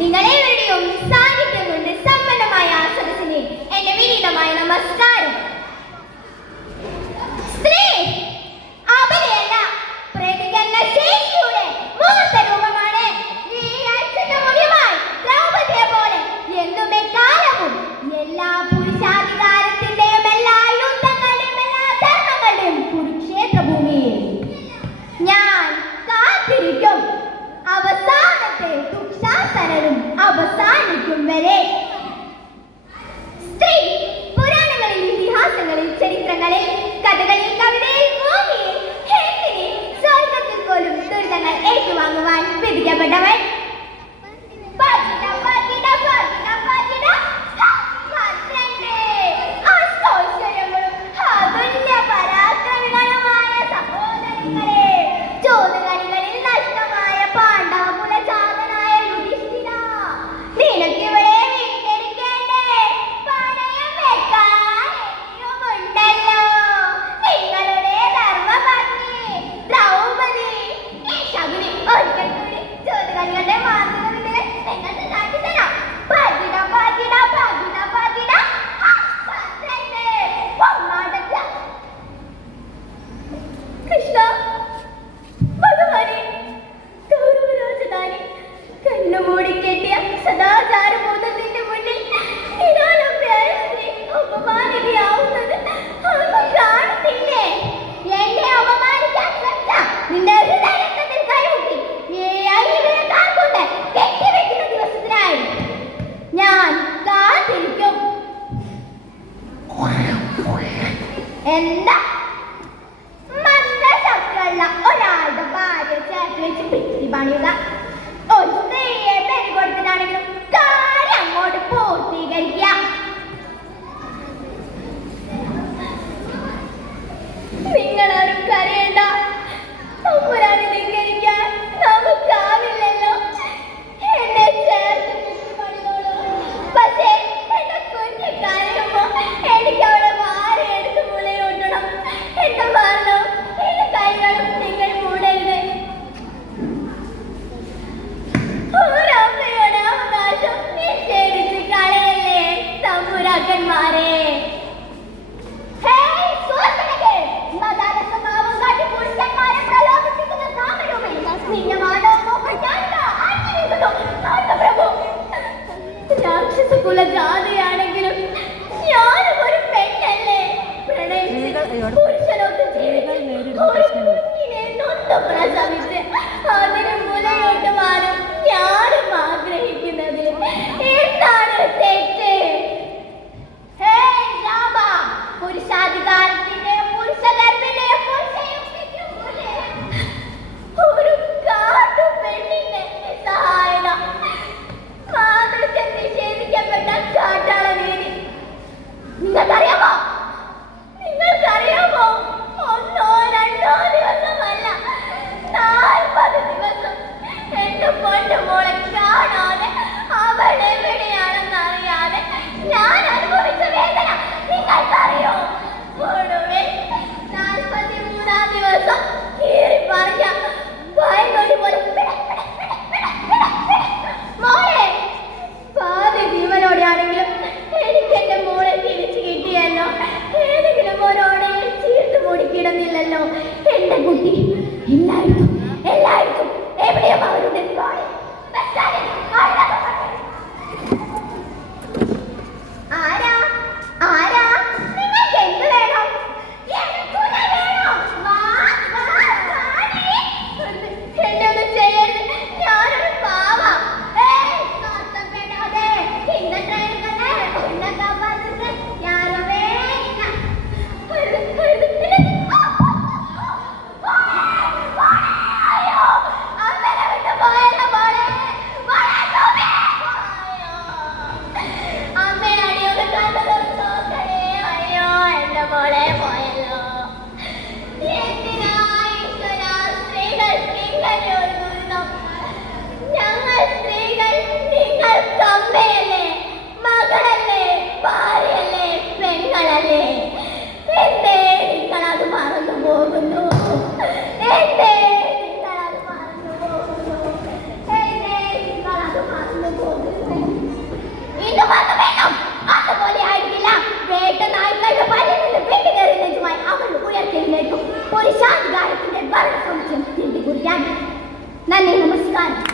നിങ്ങളെവരുടെയും സാഹിത്യം കൊണ്ട് സമ്പന്നമായ സദസ്സിന് എന്റെ വിനീതമായ നമസ്കാരം. സ്ത്രീ അബലയല്ല, പ്രതികരണ ശേഷിയുടെ മൂർത്ത രൂപമാണ്. ഈ അച്ഛനുമായി ദ്രൗപദിയെ പോലെ എന്നും എക്കാലവും എല്ലാ പുരുഷാധികാരത്തിന്റെയും എല്ലാ യുദ്ധങ്ങളുടെയും എല്ലാ ധർമ്മങ്ങളുടെയും കുരുക്ഷേത്ര ഭൂമിയിൽ ഞാൻ കാത്തിരിക്കും. അവസാനത്തെ ദുഃശാസനനും അവസാനിക്കും വരെ. സ്ത്രീ പുരാണങ്ങളിൽ, ഇതിഹാസങ്ങളിൽ, ചരിത്രങ്ങളിൽ, കഥകളിൽ, കവിതയിൽ, ഭൂമിയിൽ എന്തിന് സ്വർഗത്തിൽ പോലും ദുരിതങ്ങൾ ഏറ്റുവാങ്ങുവാൻ വിധിക്കപ്പെട്ടവൻ. എന്താ മന്ദശക്തിയുള്ള ഒരാളുടെ ഭാര്യ ചേർത്ത് വെച്ച് പിറ്റി പണിയുക. ഒരു സ്ത്രീയെ പേര് കൊടുത്തിട്ടാണെങ്കിലും കാര്യം അങ്ങോട്ട് പൂർത്തീകരിക്കുക. നിങ്ങളാരും കരയേണ്ട, തമ്പുരാനെ ധിക്കരിക്കാൻ നമുക്കാവില്ലല്ലോ. എന്നെ ചേർത്ത് പിറ്റി പണിതോളൂ. പക്ഷേ എന്റെ കുഞ്ഞ് കരയുമ്പോ എനിക്ക് അവിടെ മാറി എടുത്ത് മുലയൂട്ടണം. എന്റെ മരണം, എന്റെ കൈകളും നിങ്ങൾ മൂടരുത്. ഒരമ്മയുടെ അവകാശം നിഷേധിച്ച് കളയല്ലേ തമ്പുരാക്കന്മാരെ. രാക്ഷസകുല ജാതിയാണെങ്കിലും ഞാനും ഒരു പെണ്ണല്ലേ. പുരുഷനൊത്ത് ജീവിച്ച് ഒരു കുഞ്ഞിനെ നൊന്ത് പ്രസവിച്ച് അതിന് മുലയൂട്ടുവാനും ഞാനും ആഗ്രഹിക്കുന്നത്. എന്താണ് തെറ്റ്? പുരുഷാധികാരത്തിന്റെ, പുരുഷഗർഭിന്റെ, ഒരു കാട്ടു പെണ്ണിന്റെ സഹായത, മാതൃത്വം നിഷേധിക്കപ്പെട്ട കാട്ടാള നീതി. നിങ്ങൾക്കറിയാമോ? ഒന്നോ രണ്ടോ ദിവസമല്ല, 40 ദിവസം എന്റെ പൊന്നുമോളെ കാണാതെ, അവൾ എവിടെയാണെന്ന് അറിയാതെ ഞാൻ അനുഭവിച്ച വേദന നിങ്ങൾക്കറിയോ? ഒടുവിൽ 43-ാം ദിവസം കീറി പറഞ്ഞ ഭയന്നൊരു പോലെ മോളെ പാതി ജീവനോടെയാണെങ്കിലും എനിക്ക് എന്റെ മോളെ തിരിച്ചു കിട്ടിയല്ലോ. ഏതെങ്കിലും ഒരോടയിൽ ചീർത്ത് മൂടിക്കിടന്നില്ലല്ലോ എന്റെ കുട്ടി. എല്ലായിടത്തും എവിടെയും അവരുടെ നന്ദി, നമസ്കാരം.